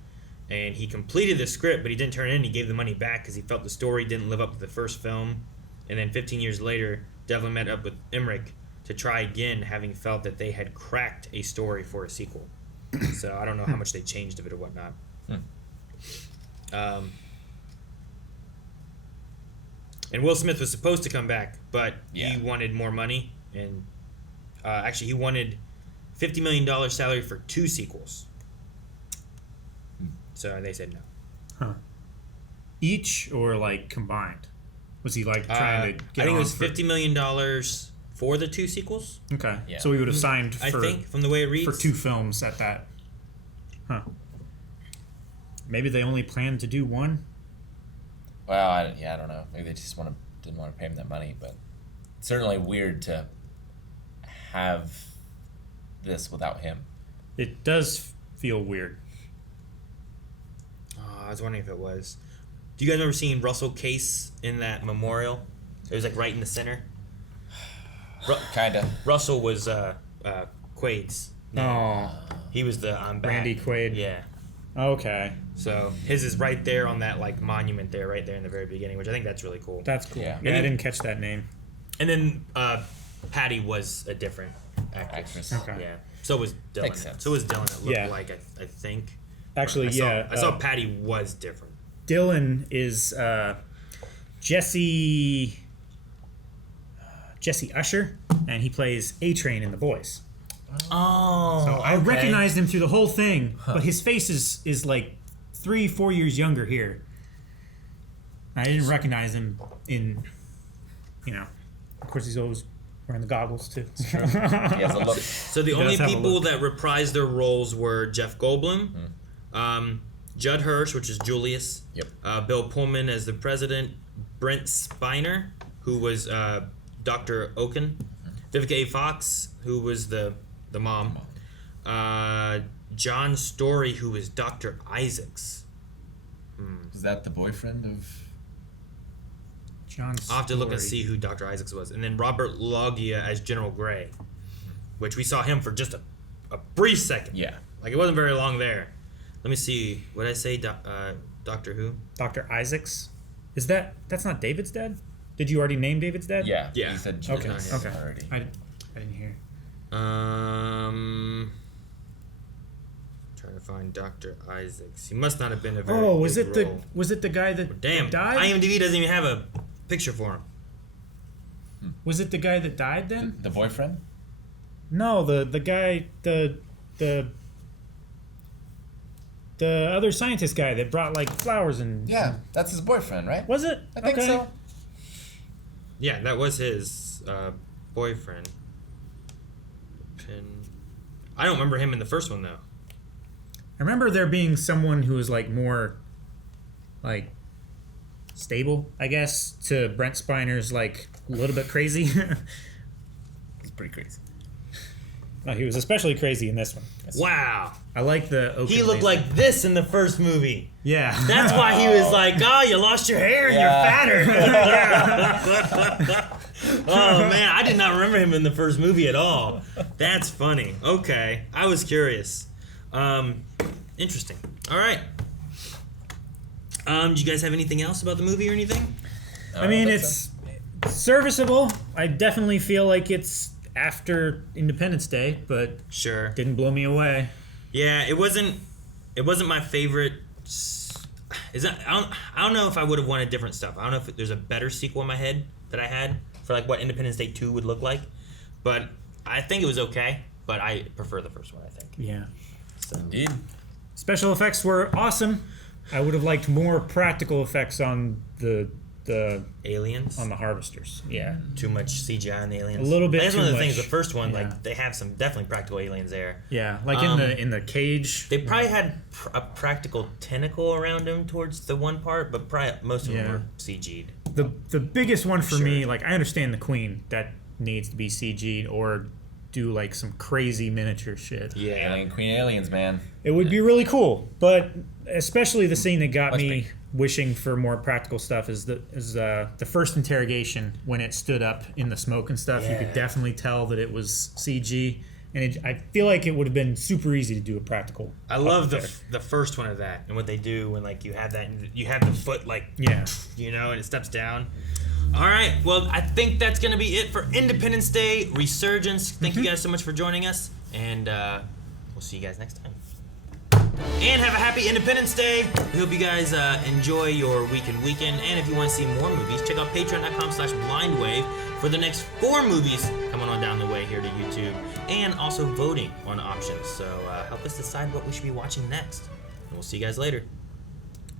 and he completed the script, but he didn't turn it in. He gave the money back because he felt the story didn't live up to the first film. And then 15 years later, Devlin met up with Emmerich to try again, having felt that they had cracked a story for a sequel. So I don't know how much they changed of it or whatnot. And Will Smith was supposed to come back, but he wanted more money, and actually he wanted $50 million salary for 2 sequels. So they said no. Huh. Each or like combined? Was he like trying to get I think on it was for... $50 million for the 2 sequels. Okay. Yeah. So we would have signed for, I think, from the way it reads, for 2 films at that. Huh. Maybe they only planned to do 1? Well, I don't know. Maybe they just didn't want to pay him that money, but it's certainly weird to have this without him. It does feel weird. I was wondering if it was. Do you guys remember seeing Russell Case in that memorial? It was like right in the center. Kinda. Russell was Quaid's. Oh. He was the I'm back. Randy Quaid. Yeah. Okay. So his is right there on that like monument there, right there in the very beginning, which I think that's really cool. That's cool. Yeah, I didn't catch that name. And then Patty was a different actress. Okay. Yeah. So was Dylan. Makes sense. So was Dylan. It looked like I think. Actually, I saw Patty was different. Dylan is Jesse Usher, and he plays A-Train in The Boys. Oh, so I recognized him through the whole thing, but his face is like 3-4 years younger here. I didn't recognize him in, of course he's always wearing the goggles too. He has a look. So the only people that reprised their roles were Jeff Goldblum, Judd Hirsch, which is Julius, Bill Pullman as the president, Brent Spiner, who was Dr. Oaken, Vivica A. Fox, who was the mom, John Story, who was Dr. Isaacs. Was that the boyfriend of John Story? I'll have to look and see who Dr. Isaacs was. And then Robert Loggia as General Gray, which we saw him for just a brief second. Yeah. Like it wasn't very long there. Let me see. What did I say? Doctor who? Dr. Isaacs? That's not David's dad? Did you already name David's dad? Yeah. Yeah. You said Okay. already. I didn't hear. Trying to find Dr. Isaacs. He must not have been a very was big it role. was it the guy that Damn, died? IMDb doesn't even have a picture for him. Was it the guy that died then? The boyfriend? No, the guy, the other scientist guy that brought like flowers and... Yeah, that's his boyfriend, right? Was it? I think so. Yeah, that was his boyfriend. I don't remember him in the first one though. I remember there being someone who was like more like stable, I guess, to Brent Spiner's like a little bit crazy. He's pretty crazy. No, he was especially crazy in this one. Wow. I like the open He looked laser. like this in the first movie. Yeah. That's why he was like, oh, you lost your hair and you're fatter. Oh, man, I did not remember him in the first movie at all. That's funny. Okay. I was curious. Interesting. All right. Do you guys have anything else about the movie or anything? I mean, it's serviceable. I definitely feel like it's after Independence Day, but sure, didn't blow me away. Yeah, it wasn't my favorite. I don't know if I would have wanted different stuff. I don't know if there's a better sequel in my head that I had for like what Independence Day 2 would look like, but I think it was okay. But I prefer the first one. I think. Yeah. So. Indeed. Special effects were awesome. I would have liked more practical effects on the aliens, on the harvesters. Yeah. Too much CGI on the aliens. A little bit. That's too one of the much. things. The first one, Yeah. like they have some definitely practical aliens there. Yeah, like in the cage. They probably had a practical tentacle around him towards the one part, but probably most of them were CG'd. The biggest one for me, like I understand the Queen that needs to be CG'd or do like some crazy miniature shit. Yeah, Alien Queen aliens, man. It would be really cool, but especially the scene that got me wishing for more practical stuff is the first interrogation when it stood up in the smoke and stuff. You could definitely tell that it was CG, and I feel like it would have been super easy to do a practical. I love the first one of that and what they do when like you have that and you have the foot like and it steps down. All right, well I think that's gonna be it for Independence Day Resurgence. Thank you guys so much for joining us, and we'll see you guys next time. And And have a happy Independence Day. We hope you guys enjoy your week and weekend. And if you want to see more movies, check out patreon.com/blindwave for the next 4 movies coming on down the way here to YouTube. And also voting on options. So help us decide what we should be watching next. And we'll see you guys later.